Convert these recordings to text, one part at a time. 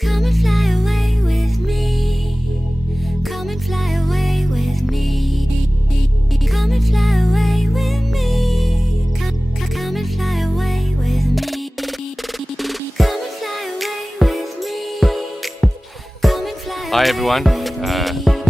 Come and fly away with me. Come and fly away with me. Come and fly away with me. Come and fly away with me. Come and fly away with me. Come and fly away. Hi everyone,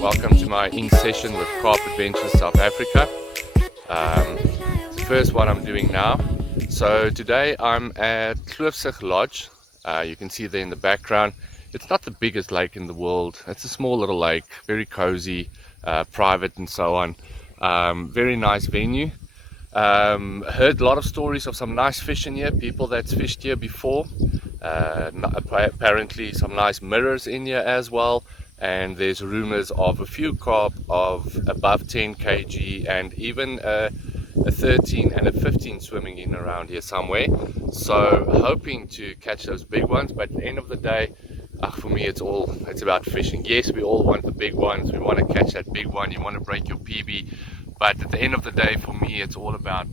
welcome to my ink session with Carp Adventures South Africa. It's the first one I'm doing now. So today I'm at Kloofsig Lodge. You can see there in the background. It's not the biggest lake in the world. It's a small little lake, very cozy, private and so on. Very nice venue. Heard a lot of stories of some nice fish in here, people that's fished here before. Apparently some nice mirrors in here as well. And there's rumors of a few carp of above 10 kg and even a 13 and a 15 swimming in around here somewhere. So hoping to catch those big ones, but at the end of the day, for me it's about fishing. Yes, we all want the big ones, we want to catch that big one, you want to break your PB, but at the end of the day for me it's all about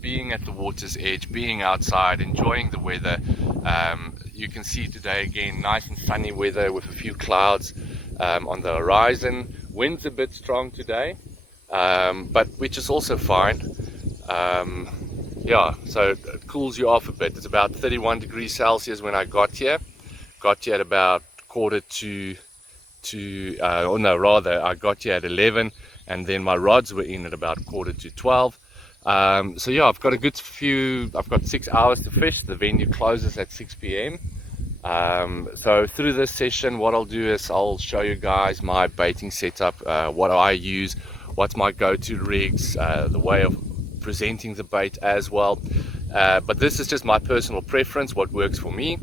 being at the water's edge, being outside, enjoying the weather. You can see today again nice and sunny weather with a few clouds on the horizon. Wind's a bit strong today, but which is also fine. Yeah, so it cools you off a bit. It's about 31 degrees Celsius when I got here. Got here at about I got here at 11, and then my rods were in at about 11:45. So yeah, I've got 6 hours to fish. The venue closes at 6 p.m. So through this session, what I'll do is I'll show you guys my baiting setup, what I use, what's my go-to rigs, the way of presenting the bait as well. But this is just my personal preference, what works for me.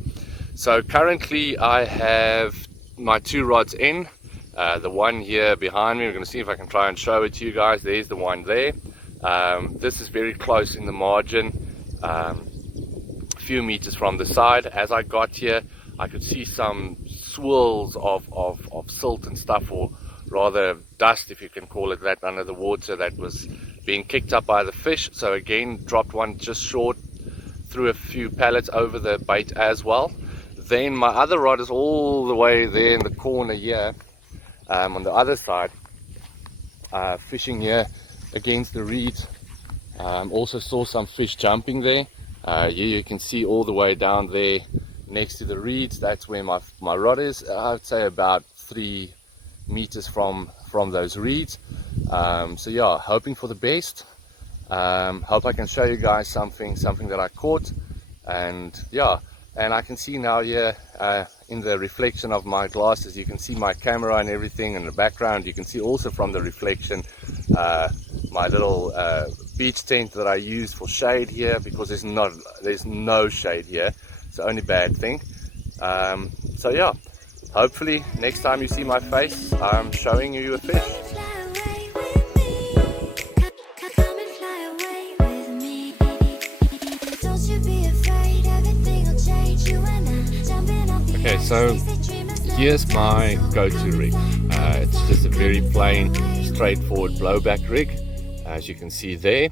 So currently I have my two rods in. The one here behind me, we're going to see if I can try and show it to you guys. There's the one there. This is very close in the margin, a few meters from the side. As I got here, I could see some swirls of silt and stuff, or rather dust, if you can call it that, under the water that was being kicked up by the fish. So again, dropped one just short, threw a few pellets over the bait as well. Then my other rod is all the way there in the corner here, on the other side, fishing here against the reeds. Also saw some fish jumping there. Here you can see all the way down there next to the reeds. That's where my rod is. I'd say about 3 meters from those reeds. So yeah, hoping for the best. Hope I can show you guys something that I caught. And yeah, and I can see now here in the reflection of my glasses, you can see my camera and everything in the background. You can see also from the reflection my little beach tent that I use for shade here, because there's no shade here. It's the only bad thing. So yeah, hopefully next time you see my face, I'm showing you a fish. Okay, so here's my go-to rig. It's just a very plain, straightforward blowback rig, as you can see there.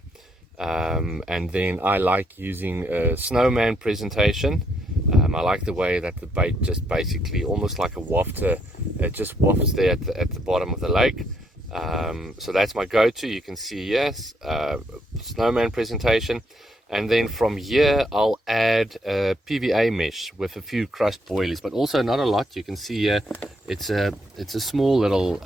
And then I like using a snowman presentation. I like the way that the bait just basically, almost like a wafter, it just wafts there at the bottom of the lake. So that's my go-to. You can see, yes, snowman presentation. And then from here I'll add a PVA mesh with a few crushed boilies, but also not a lot. You can see here it's a small little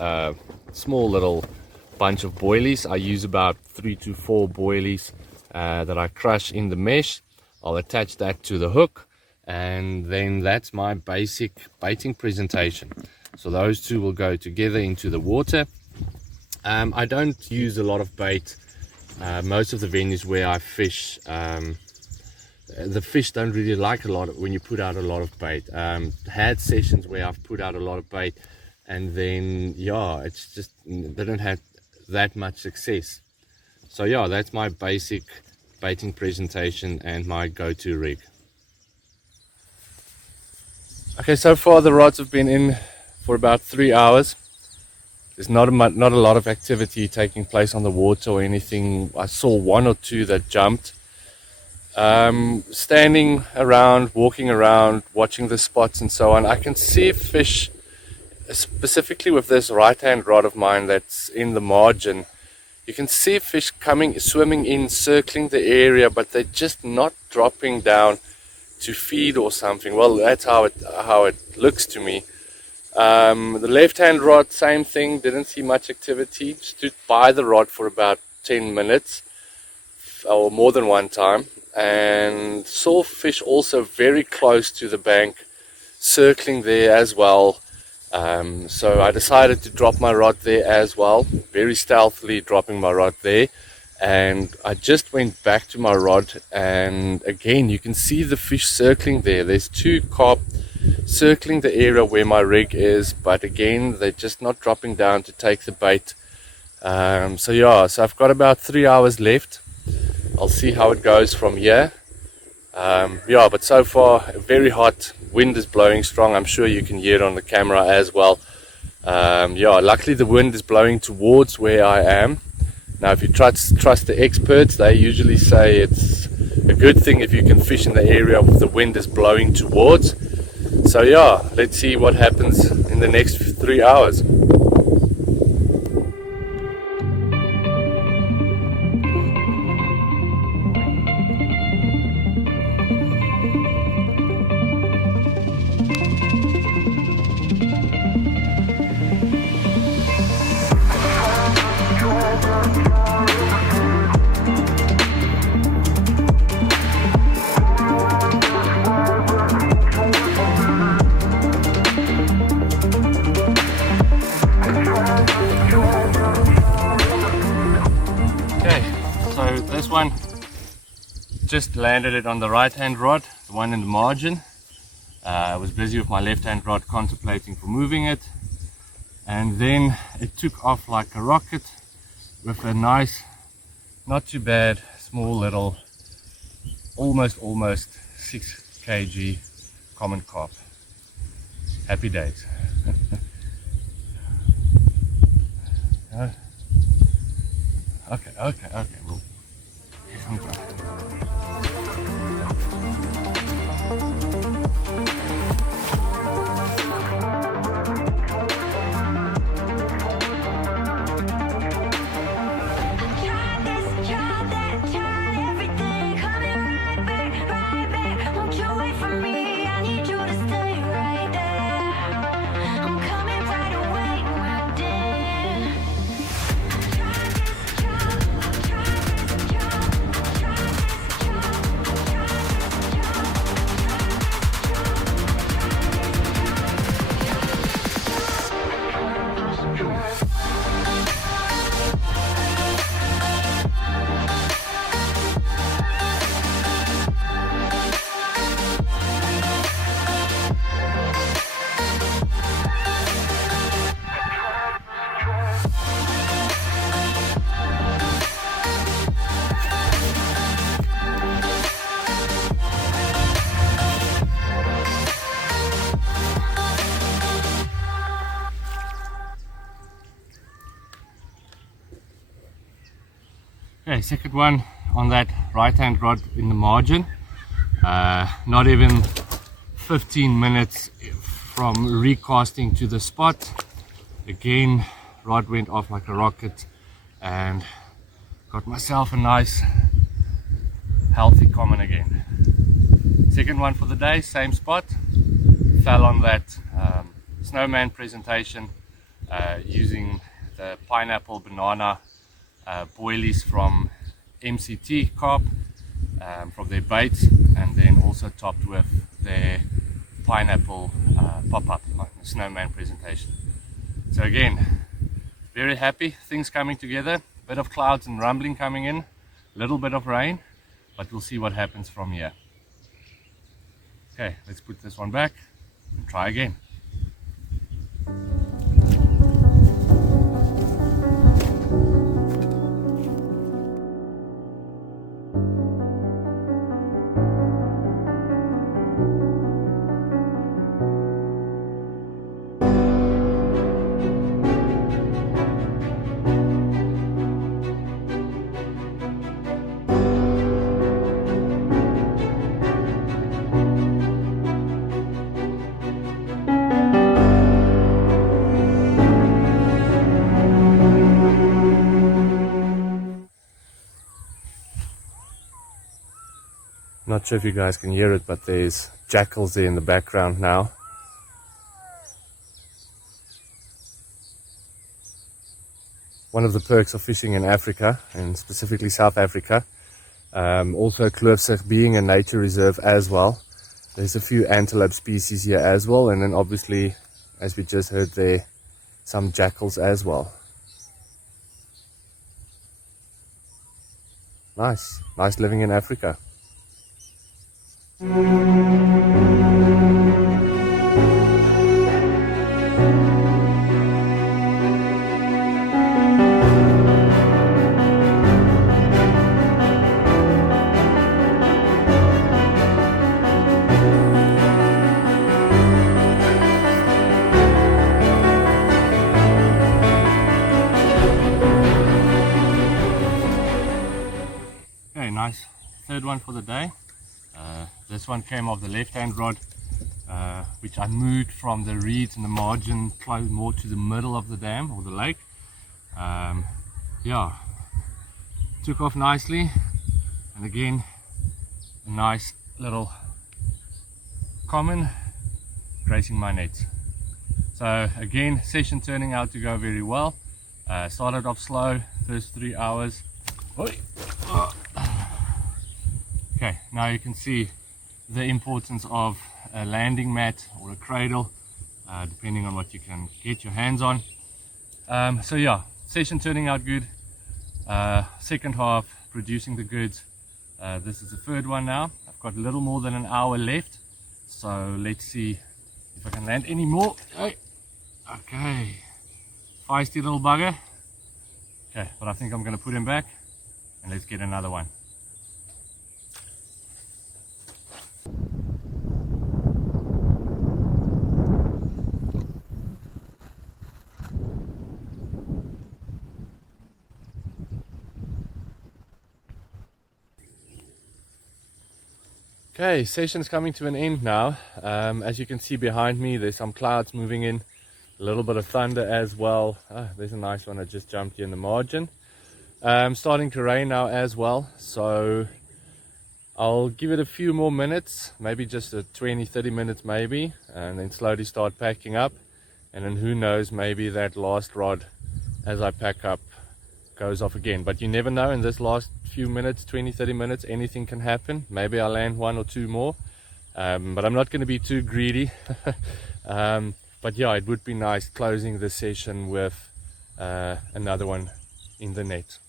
bunch of boilies. I use about 3 to 4 boilies that I crush in the mesh. I'll attach that to the hook, and then that's my basic baiting presentation. So those two will go together into the water. I don't use a lot of bait. Most of the venues where I fish, the fish don't really like a lot when you put out a lot of bait. Had sessions where I've put out a lot of bait, and then yeah, it's just they don't have that much success. So yeah, that's my basic baiting presentation and my go-to rig. Okay, so far the rods have been in for about 3 hours. There's not a lot of activity taking place on the water or anything. I saw 1 or 2 that jumped. Standing around, walking around, watching the spots and so on, I can see fish, specifically with this right hand rod of mine that's in the margin. You can see fish coming, swimming in, circling the area, but they're just not dropping down to feed or something. Well, that's how it looks to me. The left hand rod, same thing, didn't see much activity. Stood by the rod for about 10 minutes or more than one time, and saw fish also very close to the bank, circling there as well. So I decided to drop my rod there as well, very stealthily dropping my rod there. And I just went back to my rod, and again you can see the fish circling there. There's 2 carp circling the area where my rig is, but again they're just not dropping down to take the bait. So yeah, so I've got about 3 hours left. I'll see how it goes from here. Yeah, but so far very hot, wind is blowing strong. I'm sure you can hear it on the camera as well. Yeah, luckily the wind is blowing towards where I am. Now if you trust the experts, they usually say it's a good thing if you can fish in the area the wind is blowing towards. So yeah, let's see what happens in the next 3 hours. So this one, just landed it on the right hand rod, the one in the margin. I was busy with my left hand rod contemplating for moving it, and then it took off like a rocket with a nice, not too bad, small little, almost 6 kg common carp. Happy days. Okay, well, here we go. Okay, second one on that right hand rod in the margin. Not even 15 minutes from recasting to the spot. Again, rod went off like a rocket and got myself a nice healthy common again. Second one for the day, same spot. Fell on that snowman presentation using the pineapple banana boilies from MCT Carp, from their baits, and then also topped with their pineapple pop-up snowman presentation. So again, very happy, things coming together, bit of clouds and rumbling coming in, a little bit of rain, but we'll see what happens from here. Okay, let's put this one back and try again. not sure if you guys can hear it, but there's jackals there in the background now. One of the perks of fishing in Africa, and specifically South Africa, also Kloofsig being a nature reserve as well. There's a few antelope species here as well, and then obviously, as we just heard there, some jackals as well. Nice living in Africa. Okay, nice third one for the day. This one came off the left-hand rod, which I moved from the reeds and the margin close more to the middle of the dam or the lake. Yeah, took off nicely, and again a nice little common gracing my nets. So again, session turning out to go very well. Started off slow, first 3 hours. Okay, now you can see the importance of a landing mat or a cradle, depending on what you can get your hands on. So yeah, session turning out good. Second half producing the goods. This is the third one now. I've got a little more than an hour left, so let's see if I can land any more. Okay, feisty little bugger. Okay, but I think I'm going to put him back and let's get another one. Okay, session's coming to an end now. As you can see behind me, there's some clouds moving in, a little bit of thunder as well. There's a nice one that just jumped here in the margin. Starting to rain now as well, so I'll give it a few more minutes, maybe just a 20-30 minutes maybe, and then slowly start packing up. And then who knows, maybe that last rod as I pack up goes off again. But you never know, in this last few minutes, 20-30 minutes, anything can happen. Maybe I'll land one or two more, but I'm not going to be too greedy. But yeah, it would be nice closing the session with another one in the net.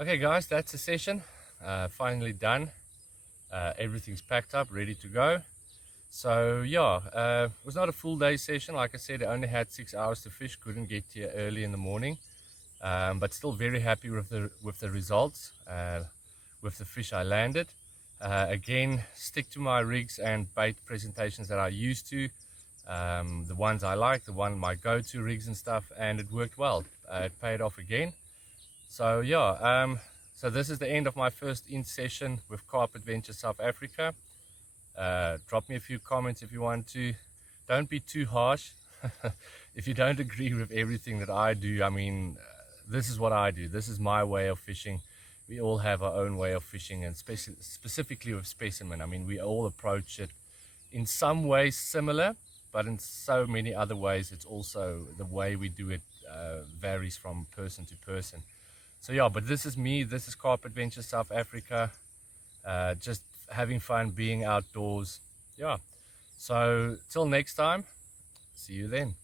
Okay guys, that's the session, finally done. Everything's packed up, ready to go. So yeah, it was not a full day session. Like I said, I only had 6 hours to fish, couldn't get here early in the morning, but still very happy with the results, with the fish I landed. Again, stick to my rigs and bait presentations that I used to, the ones I like, my go-to rigs and stuff, and it worked well. It paid off again. So yeah, so this is the end of my first in-session with Carp Adventure South Africa. Drop me a few comments if you want to. Don't be too harsh. If you don't agree with everything that I do, I mean, this is what I do. This is my way of fishing. We all have our own way of fishing, and specifically with Specimen. I mean, we all approach it in some ways similar, but in so many other ways, it's also the way we do it varies from person to person. So yeah, but this is me, this is Carp Adventure South Africa, just having fun, being outdoors. Yeah, so till next time, see you then.